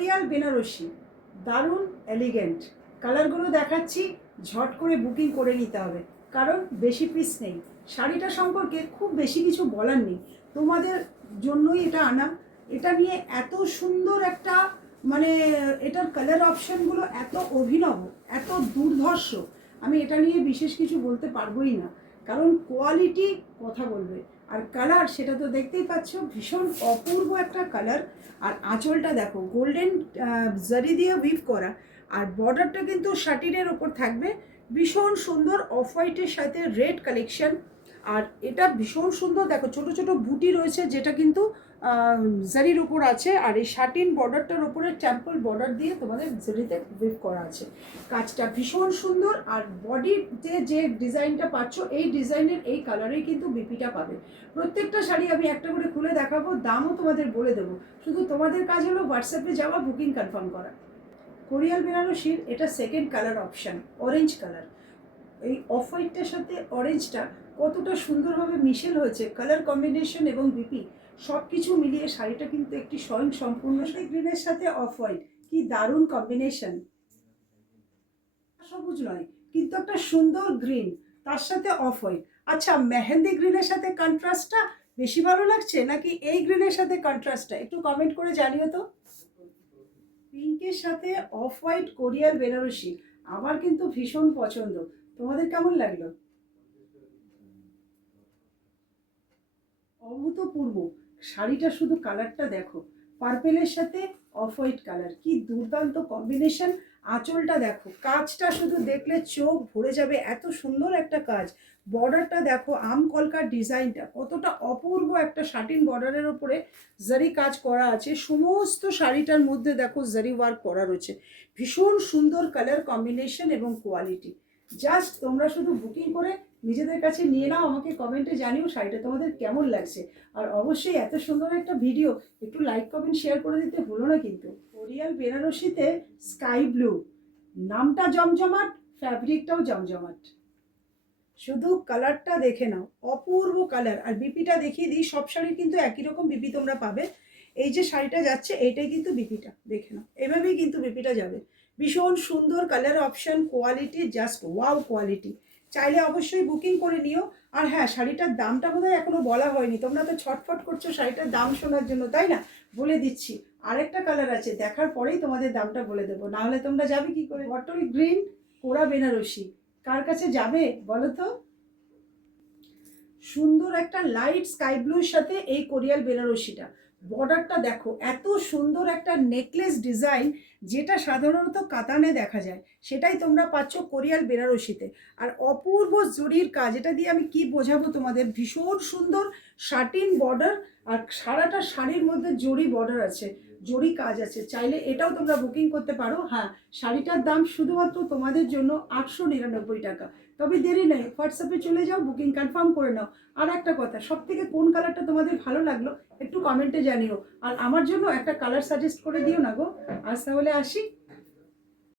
কোরিয়াল বেনারসি দারুণ এলিগেন্ট। কালারগুলো দেখাচ্ছি, ঝট করে বুকিং করে নিতে হবে, কারণ বেশি পিস নেই। শাড়িটা সম্পর্কে খুব বেশি কিছু বলার নেই, তোমাদের জন্যই এটা আনা। এটা নিয়ে এত সুন্দর একটা মানে এটার কালার অপশানগুলো এত অভিনব, এত দুর্ধর্ষ, আমি এটা নিয়ে বিশেষ কিছু বলতে পারবোই না, কারণ কোয়ালিটি কথা বলবে। আর কালার সেটা তো দেখতেই পাচ্ছ, ভীষণ অপূর্ব একটা কালার। আর আঁচলটা দেখো গোল্ডেন জারি দিয়ে উইভ করা, আর বর্ডারটা কিন্তু শাটিনের ওপর থাকবে ভীষণ সুন্দর অফ হোয়াইটের সাথে রেড কালেকশন। আর এটা ভীষণ সুন্দর, দেখো ছোট ছোট বুটি রয়েছে যেটা কিন্তু জারির উপর আছে, আর এই শাটিন বর্ডারটার উপরে টেম্পল বর্ডার দিয়ে তোমাদের জারিতে উইভ করা আছে। কাজটা ভীষণ সুন্দর। আর বডিতে যে ডিজাইনটা পাচ্ছ এই ডিজাইনের এই কালারেই কিন্তু বিপিটা পাবে। প্রত্যেকটা শাড়ি আমি একটা করে খুলে দেখাবো, দামও তোমাদের বলে দেবো। শুধু তোমাদের কাজ হলো হোয়াটসঅ্যাপে যাওয়া, বুকিং কনফার্ম করা। কোরিয়াল বেনারসির এটা second colour option, orange colour. এই অফ হোয়াইটটার সাথে অরেঞ্জটা কতটা সুন্দরভাবে মিশেল হয়েছে, কালার কম্বিনেশন এবং বিপি সব কিছু মিলিয়ে শাড়িটা কিন্তু একটি স্বয়ং সম্পূর্ণ। গ্রিনের সাথে অফ হোয়াইট, কি দারুণ কম্বিনেশন। সবুজ নয় কিন্তু একটা সুন্দর গ্রিন, তার সাথে অফ হোয়াইট। আচ্ছা, মেহেন্দি গ্রিনের সাথে কন্ট্রাস্টটা বেশি ভালো লাগছে নাকি এই গ্রিনের সাথে কন্ট্রাস্টটা, একটু কমেন্ট করে জানিও তো। পিঙ্কের সাথে অফ হোয়াইট কোরিয়াল বেনারসি আমার কিন্তু ভীষণ পছন্দ, তোমাদের কেমন লাগলো? অভূতপূর্ব শাড়িটা, শুধু কালারটা দেখো, পার্পেলের সাথে অফ হোয়াইট কালার, কি দুর্দান্ত কম্বিনেশন। আঁচলটা দেখো, কাজটা শুধু দেখলে চোখ ভরে যাবে, এত সুন্দর একটা কাজ। বর্ডারটা দেখো, আম কলকার ডিজাইনটা কতটা অপূর্ব, একটা শাটিন বর্ডারের ওপরে জারি কাজ করা আছে। সমস্ত শাড়িটার মধ্যে দেখো জারি ওয়ার্ক করা রয়েছে, ভীষণ সুন্দর কালার কম্বিনেশন এবং কোয়ালিটি। জাস্ট তোমরা শুধু বুকিং করে নিজেদের কাছে নিয়ে নাও, আমাকে কমেন্টে জানিও শাড়িটা তোমাদের কেমন লাগছে। আর অবশ্যই এত সুন্দর একটা ভিডিও একটু লাইক কমেন্ট শেয়ার করে দিতে ভুলো না কিন্তু। কোরিয়াল বেনারসিতে স্কাই ব্লু, নামটা জমজমাট, ফ্যাব্রিকটাও জমজমাট। শুধু কালারটা দেখে নাও, অপূর্ব কালার। আর বিপিটা দেখিয়ে দিই, সব শাড়ির কিন্তু একই রকম বিপি তোমরা পাবে। এই যে শাড়িটা যাচ্ছে এইটাই কিন্তু বিপিটা, দেখে নাও, এভাবেই কিন্তু বিপিটা যাবে। ভীষণ সুন্দর colour option, quality just wow quality. চাইলে অবশ্যই বুকিং করে নিও। আর হ্যাঁ, শাড়িটার দামটা বোধহয় এখনো বলা হয়নি, তোমরা তো ছটফট করছো শাড়িটার দাম শোনার জন্য, তাই না? বলে দিচ্ছি, আরেকটা কালার আছে, দেখার পরেই তোমাদের দামটা বলে দেবো, না হলে তোমরা যাবে কি করে। বটল গ্রিন কোরা বেনারসি কার কাছে যাবে বলো তো? সুন্দর একটা লাইট স্কাই ব্লুর সাথে এই কোরিয়াল বেনারসিটা, বর্ডারটা দেখো, এত সুন্দর একটা নেকলেস ডিজাইন, যেটা সাধারণত কাতানে দেখা যায়, সেটাই তোমরা পাচ্ছ কোরিয়াল বেনারসিতে। আর অপূর্ব জরির কাজ, এটা দিয়ে আমি কি বোঝাবো তোমাদের, ভীষণ সুন্দর শাটিন বর্ডার। আর সারাটা শাড়ির মধ্যে জরি বর্ডার আছে, জরি কাজ আছে। চাইলে এটাও তোমরা বুকিং করতে পারো। হ্যাঁ, শাড়িটার দাম শুধুমাত্র তোমাদের জন্য 899 টাকা। তবে দেরি নেই, হোয়াটসঅ্যাপে চলে যাও, বুকিং কনফার্ম করে নাও। আর একটা কথা, সব থেকে কোন কালারটা তোমাদের ভালো লাগলো একটু কমেন্টে জানিও। আর আমার জন্য একটা কালার সাজেস্ট করে দিও না গো। আজ তাহলে আসি।